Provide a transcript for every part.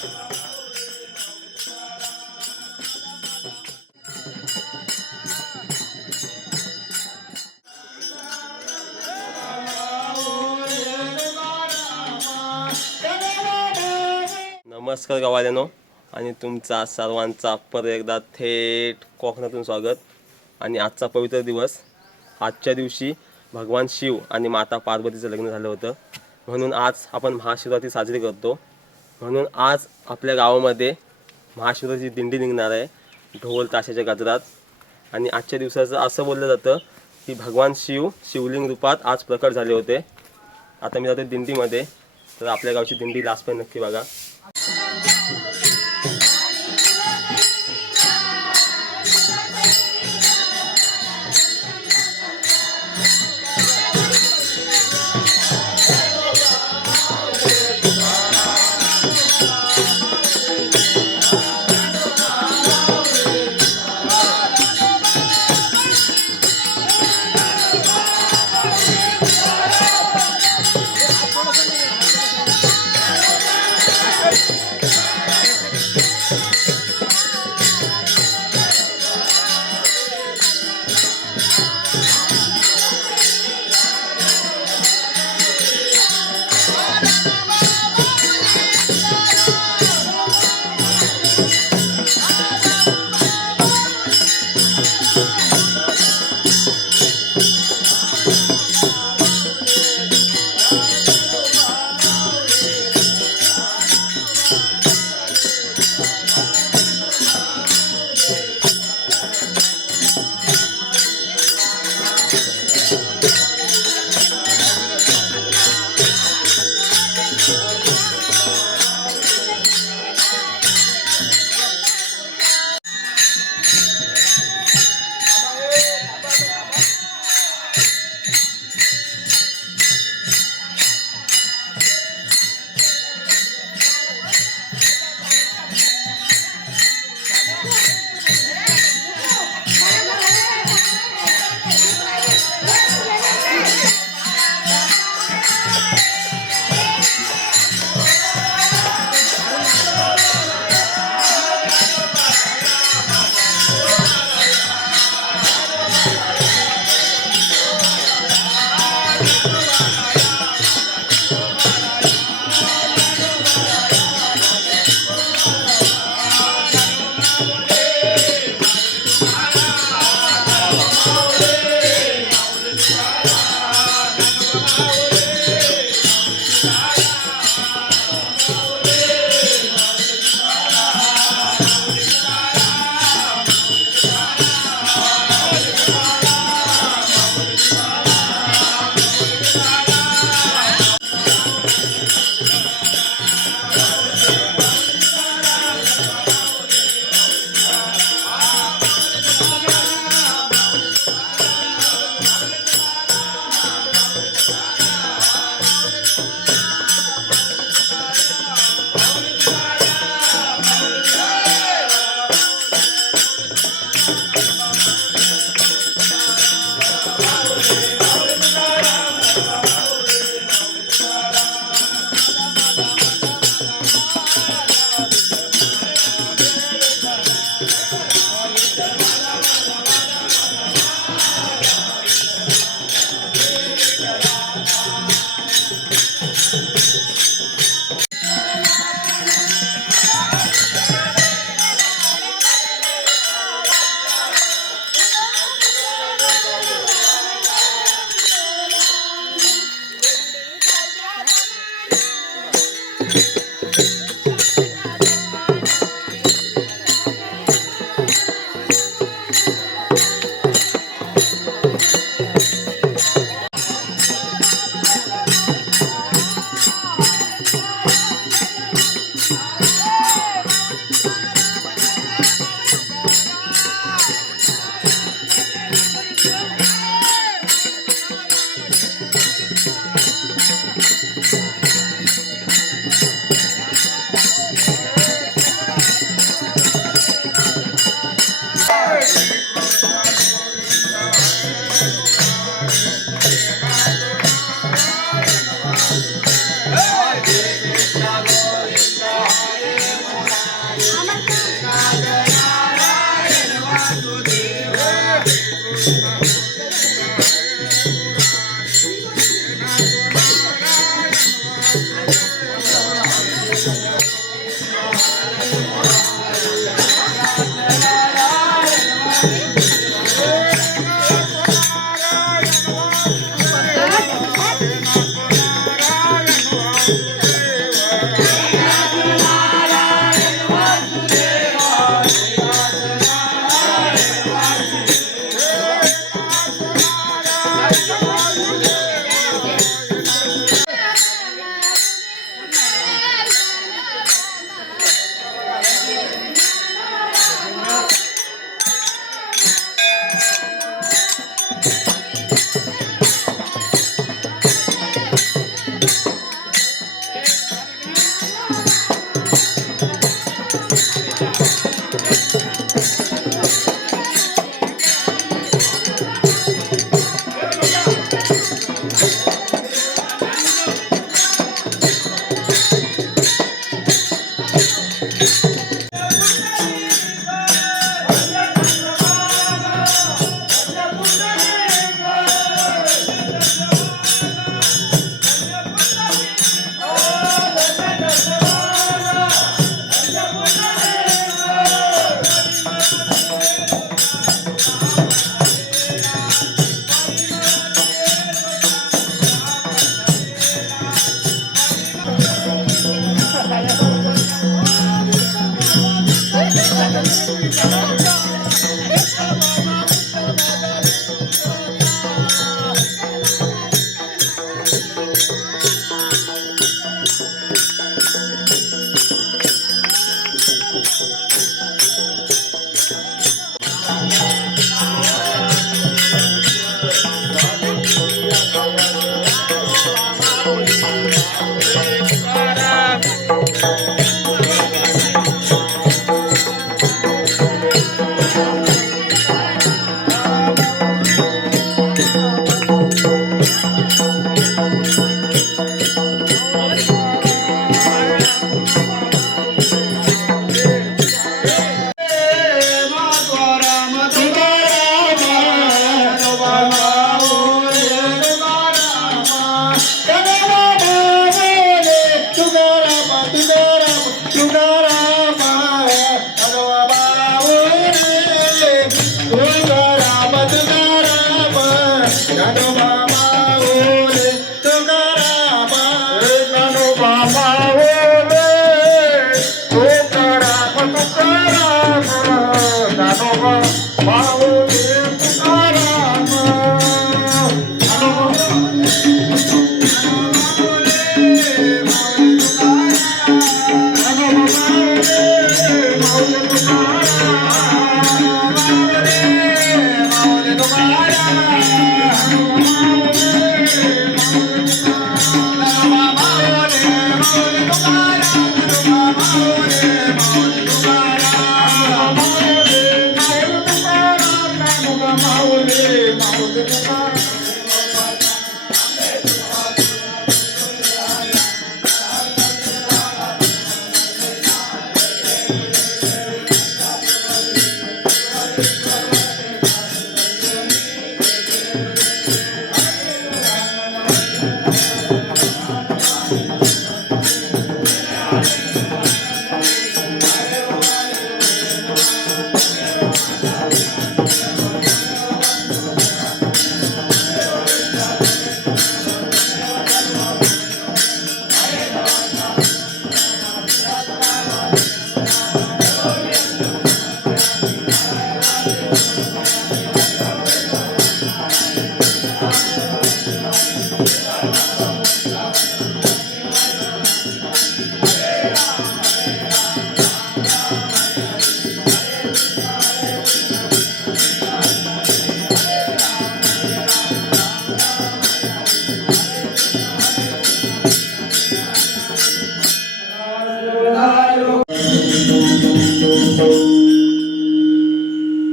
नमस्कार गावाल्यानो आणि तुमचा सर्वांचा परत एकदा थेट कोकणातून स्वागत। आणि आजचा पवित्र दिवस, आजच्या दिवशी भगवान शिव आणि माता पार्वतीचं लग्न झालं होतं, म्हणून आज आपण महाशिवरात्री साजरी करतो। म्हणून आज आपल्या गावामध्ये महाशिवरात्रीची दिंडी निघणार आहे ढोल ताशाच्या गजरात। आणि आजच्या दिवसाचं असं बोललं जातं की भगवान शिव शिवलिंग रूपात आज प्रकट झाले होते। आता मी जातो दिंडीमध्ये, तर आपल्या गावची दिंडी लास्टपर्यंत नक्की बघा।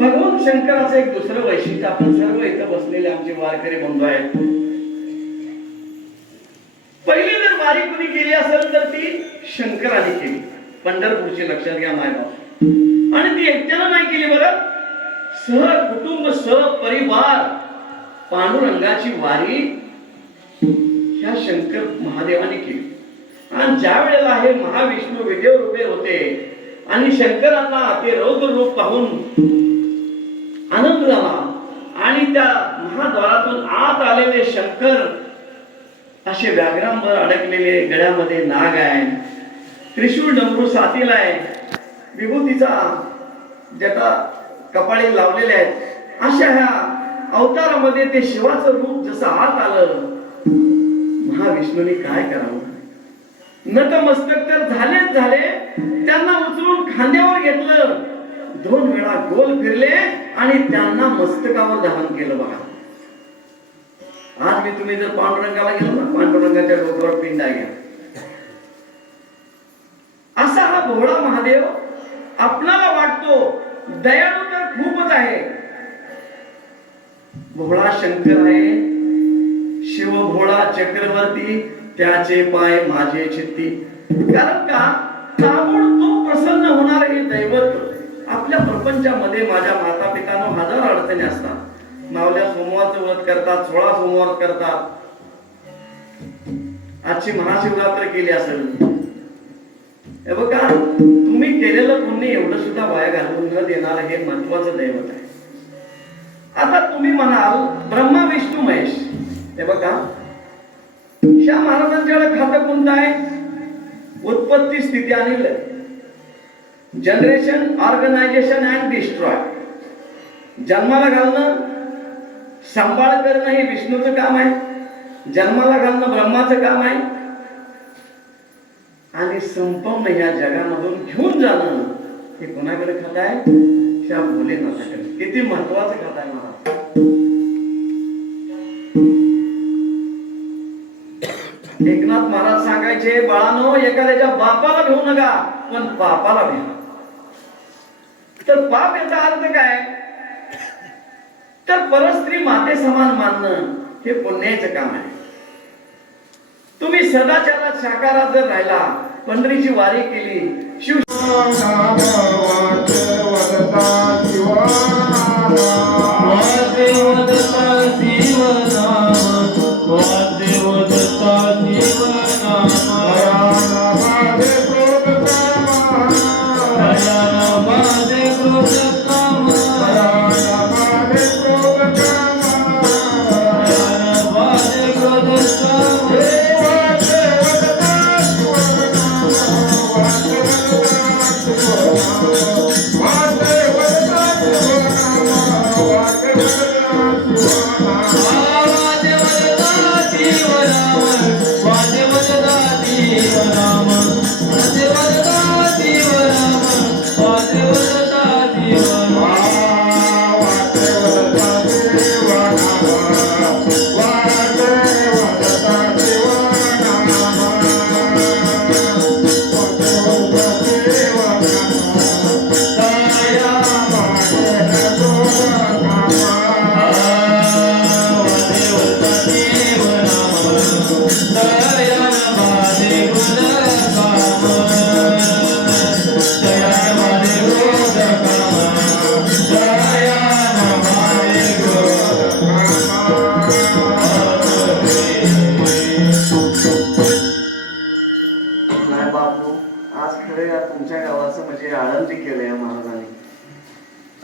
भगवान शंकराचं एक दुसरं वैशिष्ट्य आपण सर्व इथं बसलेले आमचे वारकरी बंधू आहेत. पहिली जर वारी कुणी केली असेल तर ती शंकराने केली, पंढरपूरची. लक्षात घ्या मायबाप. आणि ती एकट्यानं नाही केली बरं, सह कुटुंब सह परिवार पांडुरंगाची वारी ह्या शंकर महादेवाने केली. आणि ज्या वेळेला हे महाविष्णू विदेव रूपे होते आणि शंकरांना ते रौद्र रूप पाहून आनंद झाला आणि त्या महाद्वारातून आत आलेले शंकर असे व्याघ्रांवर अडकलेले, गळ्यामध्ये नाग आहे, त्रिशूळ डमरू साथीला आहे, विभूतीचा जटा कपाळी लावलेले आहेत, अशा ह्या अवतारामध्ये ते शिवाचं रूप जसं आत आलं, महाविष्णूने काय करावं? नतमस्तक तर झालेच झाले, त्यांना उचलून खांद्यावर घेतलं, 2 वेळा गोल फिरले आणि त्यांना मस्तकावर धारण केलं. बघा, आज मी तुम्ही जर पांडुरंगाला गेलो ना, पांडुरंगाच्या डोक्यावर पिंड आहे, असा हा भोळा महादेव आपल्याला वाटतो. दयाळू तर खूपच आहे, भोळा शंकर आहे, शिव भोळा चक्रवर्ती, त्याचे पाय माझे चित्ती. कारण का ताबडतोब प्रसन्न होणार हे दैवत आपल्या प्रपंचामध्ये. माझ्या माता पितांनो हजार अडचणी असतात, मावल्या सोमवारचं व्रत करतात, 16 सोमवार करतात, आजची महाशिवरात्र केली असेल. हे बघा, तुम्ही केलेलं पुण्य एवढं सुद्धा वाया घालवून न देणार हे महत्वाचं दैवत आहे. आता तुम्ही म्हणाल ब्रह्मा विष्णू महेश, हे बघा, ह्या महाराजांच्याकडे खातं कोणतं आहे? उत्पत्ती, स्थिती आणि लय, जनरेशन, ऑर्गनायझेशन अँड डिस्ट्रॉय. जन्माला घालणं, सांभाळ करणं हे विष्णूचं काम आहे, जन्माला घालणं ब्रह्माचं काम आहे, आणि संपवणं या जगामधून घेऊन जाणं हे कोणाकडे खातं आहे? त्या भोलेनाथाकडे. किती महत्वाचं खातं आहे महाराज. एकनाथ महाराज सांगायचे, बाळानो, एखाद्याच्या बापाला भेऊ नका, पण पापाला भेवा. तर पाप याचा अर्थ काय? तर परस्त्री माते समान मानणं हे पुण्याचं काम आहे. तुम्ही सदाचारात, साकारात जर राहिला, पंढरीची वारी केली, शिव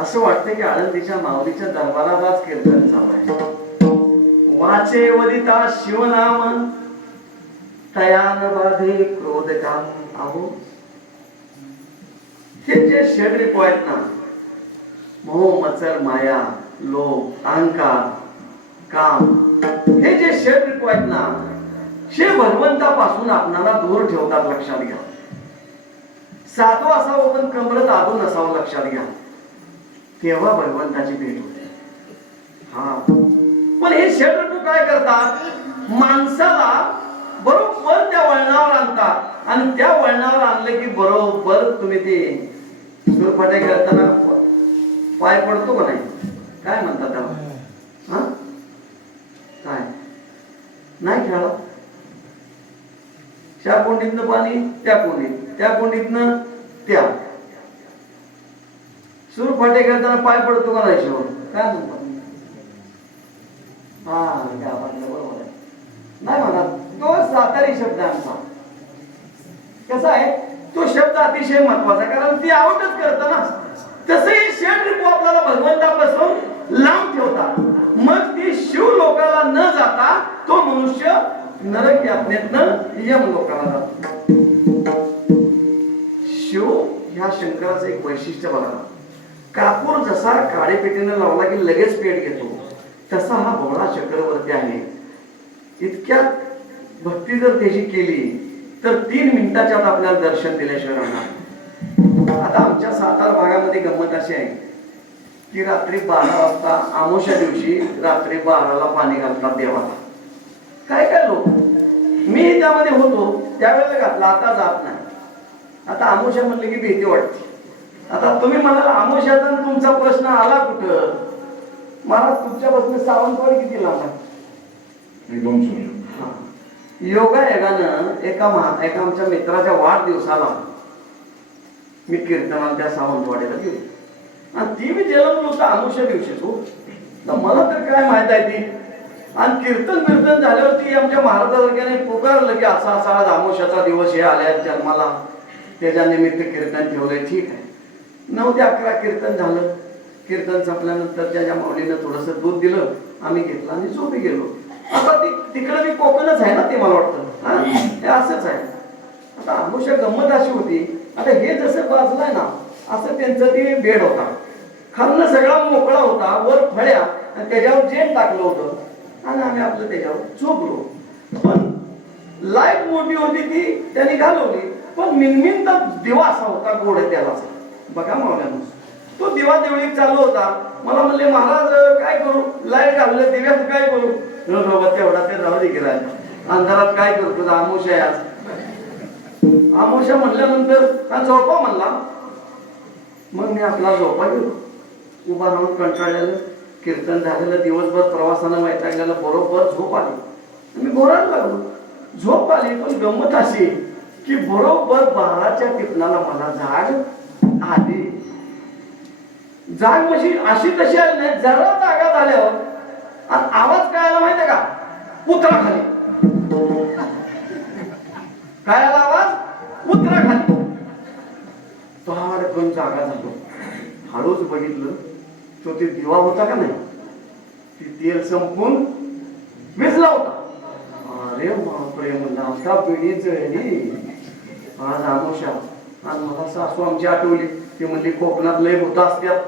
असं वाटतं की आळंदीच्या माऊलीच्या दरबारात आज कीर्तन चालू आहे. वाचे वदिता शिवनाम, तयान बाधे क्रोध काम. अहो, हे जे षड्रिपू आहेत ना, मोह, मत्सर, माया, लोभ, अहंकार, काम, हे जे षड्रिपू आहेत ना, हे भगवंतापासून आपणाला दूर ठेवतात. लक्षात घ्या. साधू असावं पण कमरत आदू नसावं, लक्षात घ्या. तेव्हा भगवंताची भेट होते. हा, पण हे षड्रिपू काय करतात? माणसाला बरोबर त्या वळणावर आणतात आणि त्या वळणावर आणलं की बरोबर तुम्ही ते सुरफाटे खेळताना पाय पडतो का नाही? काय म्हणतात त्याला? हा, काय नाही खेळा. त्या कोंडीतनं पाणी त्या कोंडीत, त्या कोंडीतनं त्या सुरफाटे खेळताना पाय पडतो का नाही? शेवट काय म्हणतात? हा, बरोबर आहे. नाही म्हणा, तो सातारी शब्द आमचा. कसा आहे तो शब्द अतिशय महत्वाचा आहे, कारण ती आवडच करतं ना. तसंही षड रिपू आपल्याला भगवंतापासून लांब ठेवतात. मग ती शिव लोकाला न जाता तो मनुष्य नरक यातनेतनं यम लोकाला जातो. शिव ह्या शंकराचं एक वैशिष्ट्य बघा. कापूर जसा काळे पेटीने लावला की लगेच पेट घेतो, तसा हा भोळा चक्रवर्ती आहे. इतक्यात भक्ती जर त्याची केली तर 3 मिनिटाच्या आत आपल्याला दर्शन दिल्याशिवाय राहणार. आता आमच्या सातारा भागामध्ये गंमत अशी आहे की रात्री 12 वाजता अमावस्या दिवशी रात्री 12ला पाणी घालतात देवाला. काय काय लोक, मी त्यामध्ये होतो त्यावेळेला घातला, आता जात नाही. आता अमावस्या म्हणले की भीती वाटते. आता तुम्ही म्हणाला अमावस्याचा तुमचा प्रश्न आला कुठं? महाराज तुमच्यापासून सावंतवाडी किती लांब आहे? योगायोगानं एका आमच्या मित्राच्या वाढदिवसाला मी कीर्तनाला त्या सावंतवाडीला गेलो आणि ती मी जन्मलो होता अमावस्या दिवशीच हो. मला तर काय माहित आहे ती. आणि कीर्तन झाल्यावरती आमच्या महाराजासारख्याने पुकारलं की असा असा आज अमावस्याचा दिवस हे आल्या जन्माला, त्याच्या निमित्त कीर्तन ठेवलंय. ठीक आहे. 9 ते 11 कीर्तन झालं. कीर्तन संपल्यानंतर त्याच्या माऊलीनं थोडंसं दूध दिलं, आम्ही घेतलं आणि झोपी गेलो. आता तिकडे मी कोकणच आहे ना, ते मला वाटतं हे असंच आहे. आता अमावस्या गंमत अशी होती, आता हे जसं बाजलंय ना असं त्यांचं ते बेड होता, खालनं सगळा मोकळा होता, वर फळ्या आणि त्याच्यावर जेन टाकलं होतं आणि आम्ही आपलं त्याच्यावर झोपलो. पण लाईट मोठी होती ती त्यांनी घालवली, पण मिनमिनता दिवा असा होता गोड त्याला. बघा मावल्यानं तो दिवा देवळी चालू होता. मला म्हणले महाराज काय करू, लाईट घालले दिव्यात काय करू? बाबा तेवढा ते राहू दे गेला, अंधारात काय करतो, अमावस्या आहे आज. अमावस्या म्हणल्यानंतर हा झोपा म्हणला. मग मी आपला झोपा गेलो. उभा राहून कंटाळलेलं, कीर्तन झालेलं, दिवसभर प्रवासानं वैतागलेलं, बरोबर झोप आली. मी बोरायला लागलो. झोप आली, पण गंमत अशी की बरोबर 12च्या टिपणाला मला जाग आली. जाग म्हणजे अशी तशी आली नाही, जरा जागा झाल्यावर आणि आवाज काय आला माहितीये का? उतरा खाली. काय आला आवाज? उतरा खाली. पण जागा झालो. हळूच बघितलं तो ते दिवा होता का नाही, ती तेल संपून विजला होता. अरे बापरे म्हणलं, आता पिढी जळली आज अमावस्या. आणि मला सासू आमची आठवली. ती म्हणली कोकणात लय भूत असतात.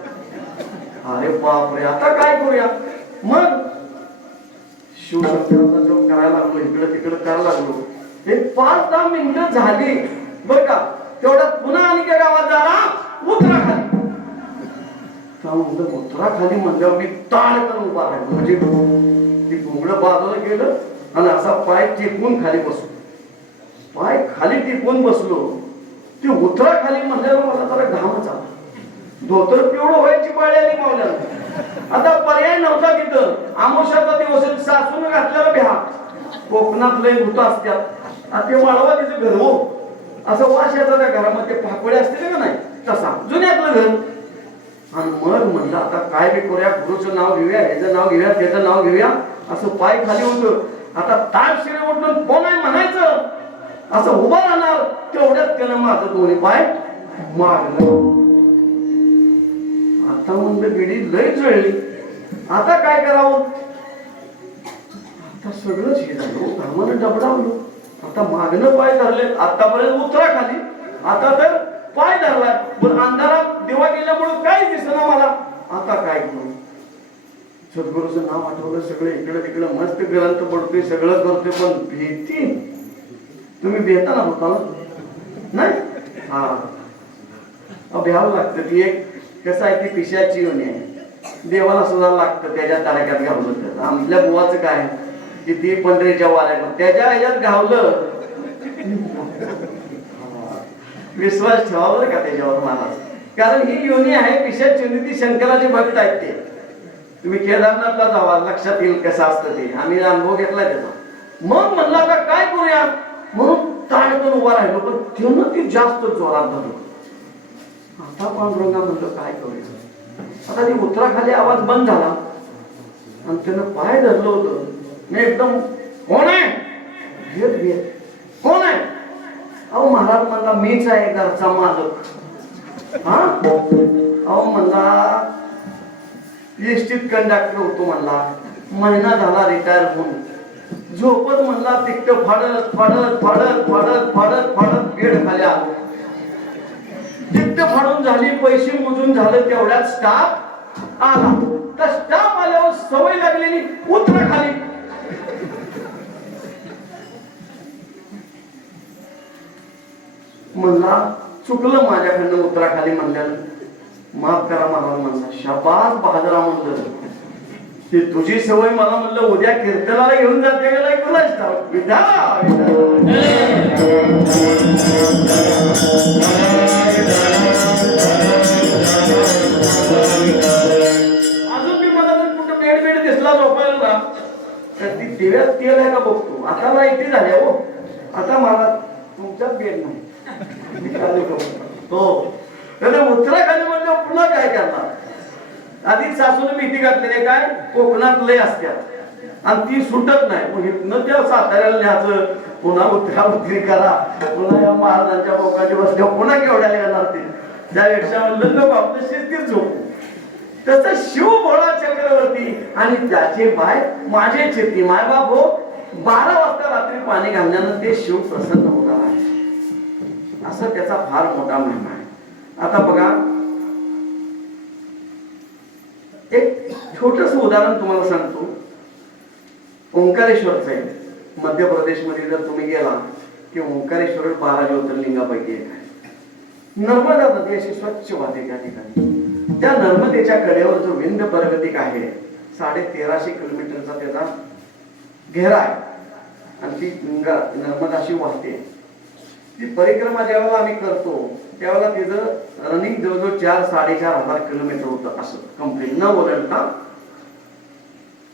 अरे बापरे, आता काय करूया? मग शिवशंकराचा जप करायला लागलो, इकडं तिकडं करायला लागलो. एक 5-10 मिनिटं झाली बर का, तेवढ्यात पुन्हा आणि काय गावात झाला, उतरा खाली. उतरा खाली म्हणल्यावर मी ताडकन उभा राहिलो. म्हणजे ती घोंगडं बाजूला गेलं आणि असा पाय टेकून खाली बसलो. पाय खाली टेकून बसलो. ती उतरा खाली म्हणल्यावर मला जरा घामच आला. धोतर पिवळं व्हायची पाळी आली मावल्याला. आता पर्याय नव्हता तिथं. अमावस्याचा दिवस, सासून घातलेला बिहा. कोकणात लय भूत असतात. ते माळवा तिचं घर हो, असं वास याचा त्या घरामध्ये, पाकोळे असते का नाही तसा, जुन्यातलं घर. आणि मग म्हणलं आता काय बी करूया, गुरुचं नाव घेऊया, ह्याचं नाव घेऊया, त्याचं नाव घेऊया. असं पाय खाली होतं. आता ताट शिरे उठून कोण आहे म्हणायचं, असं उभा राहणार. तेवढ्यात त्यानं माझं दोन्ही पाय मारलं. आता म्हणलं बिडी लय जळली, आता काय करावं? आता सगळंच हे झालं, घामानं डबडावलो. आता मागणं पाय धरले, आतापर्यंत उतरा खाली, आता तर पाय धरलाय. पण अंधारात दिवा गेल्यामुळे काही दिसना मला. आता काय करू? सद्गुरूचं नाव आठवलं, सगळं इकडं तिकडं मस्त ग्रंथ पडतोय, सगळं करतोय, पण भीती. तुम्ही भेटा ना होता नाही? हा भ्यावं लागतं. ती एक कसं आहे, ती पिशाची योनी आहे. देवाला सुद्धा लागतं त्याच्या तारक्यात घावलं. आपल्या बुवाचं काय की ती पंढरीच्या वाऱ्या त्याच्या ह्याच्यात घावलं. विश्वास ठेवावा का त्याच्यावर महाराज, कारण ही योनी आहे पिशाची योनी. ती शंकराचे भक्त आहेत. ते तुम्ही केदारनाथला जावा, लक्षात येईल कसं असतं ते. आम्ही अनुभव घेतलाय त्याचा. मग म्हणलं आता काय करूया, म्हणून ताडकन उभा राहिलो. पण त्यानं ती जास्त जोरात धरलं. आता पांडुरंगा म्हणलं काय करूया. आता ती उतराखाली आवाज बंद झाला आणि त्यानं पाय धरलं होतं. मी एकदम कोण आहे, कोण आहे, अहो महाराज म्हणला मीच आहे घरचा मालक. हा अहो म्हणला एसटीत कंडक्टर होतो म्हणला, महिना झाला रिटायर होऊन. झोपत म्हणला तिकट फाडत फाडत फाडत फाडत फाडत फाडत बेड खाली आलो. तिकट फाडून झाली, पैसे मोजून झालं, तेवढ्यात स्टाफ आला. तर स्टाफ आल्यावर सवय लागलेली उतरा खाली. म्हणला चुकलं माझ्याकडनं उतरा खाली म्हणल्यानं, माफ करा महाराज म्हणला. शाबास बहादरा म्हणलं, ती तुझी सवय मला म्हणलं उद्या कीर्तनाला घेऊन जाते का नाही कोणाच ठाऊक. अजून मी मला जर कुठं बेड बेड दिसला झोपायला ना, तर ती दिव्यात तेल आहे का बघतो. आता लाईटी झाल्या हो, आता मला तुमच्यात बेड नाही. हो उतरा खाली म्हणजे पुन्हा काय करणार. आधी सासूने भीती घातलेली काय, कोकणात लय असत्यात आणि ती सुटत नाही. मग इथनं त्या साताऱ्याला न्यायचं, पुन्हा उतरा उतरी करा, पुन्हा या महाराजांच्या बोकाची बसल्यावर पुन्हा केवढ्याला येणार ते. त्यापेक्षा म्हणलं नको आपलं शिस्तीत झोपू. तसं शिव भोळा चक्रवर्ती आणि त्याचे बाय माझे चित्ती माय बाप हो, 12 वाजता रात्री पाणी घालण्यानं ते शिव प्रसन्न होणार आहे. असं त्याचा फार मोठा महिमा आहे. आता बघा एक छोटस उदाहरण तुम्हाला सांगतो. ओंकारेश्वरचं आहे, मध्य प्रदेशमध्ये जर तुम्ही गेला की ओंकारेश्वर 12 ज्योतिर्लिंगापैकी एक आहे. नर्मदा नदी अशी स्वच्छ वाहते त्या ठिकाणी. त्या नर्मदेच्या कडेवर जो विंध्य पर्वतिक आहे, 1350 किलोमीटरचा त्याचा घेरा आहे आणि ती नर्मदाशी वाहते. ती परिक्रमा ज्यावेळेला आम्ही करतो त्यावेळेला तिचं रनिंग जवळजवळ 4-4.5 किलोमीटर होतं असं कम्प्लीट न ओरडता.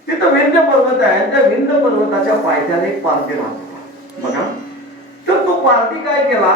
तिथं विंध्य पर्वत आहे, त्या विंध्य पर्वताच्या पायथ्याने एक पारधी राहतो बघा. तर तो पारधी काय केला,